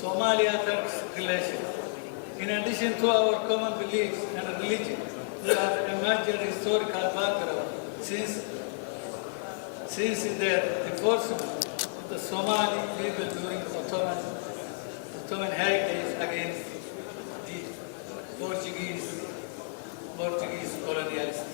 Somalia-Turkish relations. In addition to our common beliefs and religion, we have a major historical background since their enforcement of the Somali people during the Ottoman heritage against the Portuguese colonialists.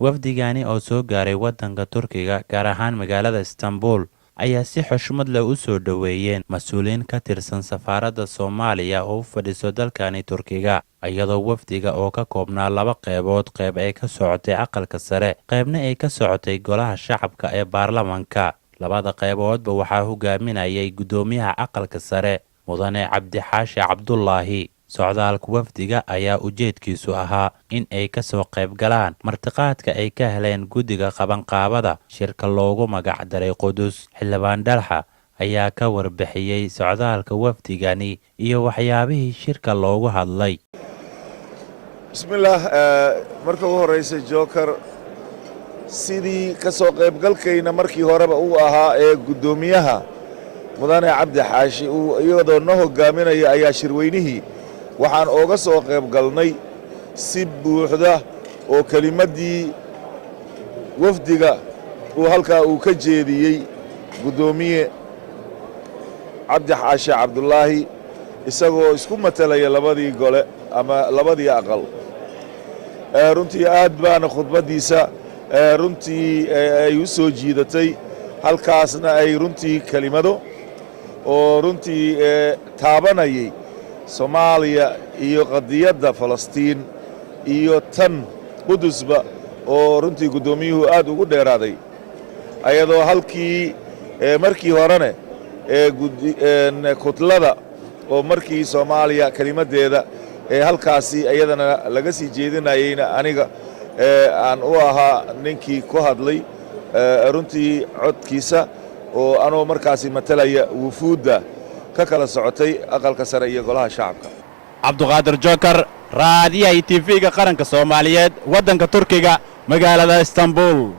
wafdigani oo soo gaaray waddanka Turkiga gaar ahaan magaalada Istanbul ayaa si xushmad leh u soo dhaweeyeen mas'uuliyiin ka tirsan safaaradda Soomaaliya oo u fadhiso dalkani Turkiga iyadoo wafdiga oo ka koobnaa laba qaybood qayb ay ka socotay aqalka sare qaybna ay ka socotay golaha shacabka ee baarlamaanka labada qayboodba waxaa hogaaminayay gudoomiyaha aqalka sare mudane Abdi Hashi Abdulahi socdaalka wafdiga ayaa ujeedkiisu ahaa in ay ka soo qayb galaan martiqaadka ay ka heleen guddiga qabanqaabada shirka loogu magac daray qudus xildhibaan dalxa ayaa ka warbixiyay socdaalka wafdigani iyo waxyaabihii shirka loogu hadlay. bismillaah marka ugu horeysa joker sidii ka soo qaybgalkayna markii horeba uu ahaa ee gudoomiyaha mudane Abdi Hashi iyadoo noo hogaaminaya ayaa shirweynihii waxaan ooga soo qayb galnay si buuxda oo kelimadii wafdiga uu halkaa uu ka jeediyey gudoomiye Abdi Hashi Abdulahi isagoo isku matalaya labadii gole ama labadii aqal runtii aad baana khudbadiisa runtii ay u soo jiidatay halkaasna ay runtii kelimado oo runtii taabanayay Soomaaliya iyo qadiyadda Falastiin iyo tan qudusba oo runtii gudoomiyuhu aad ugu dheeraaday ayadoo halkii markii horene kutlada oo markii Soomaaliya kelimadeeda halkaasi ayadana laga sii jeedinayayna aniga aan u ahaa ninkii ku hadlay runtii codkiisa oo anoo markaasi matalaya wufuudda ka kala socotay aqalka sare iyo golaha shacabka. Abdulqaadir Joker raadiyaha TV-ga qaranka Soomaaliyeed waddanka Turkiga magaalada Istanbul.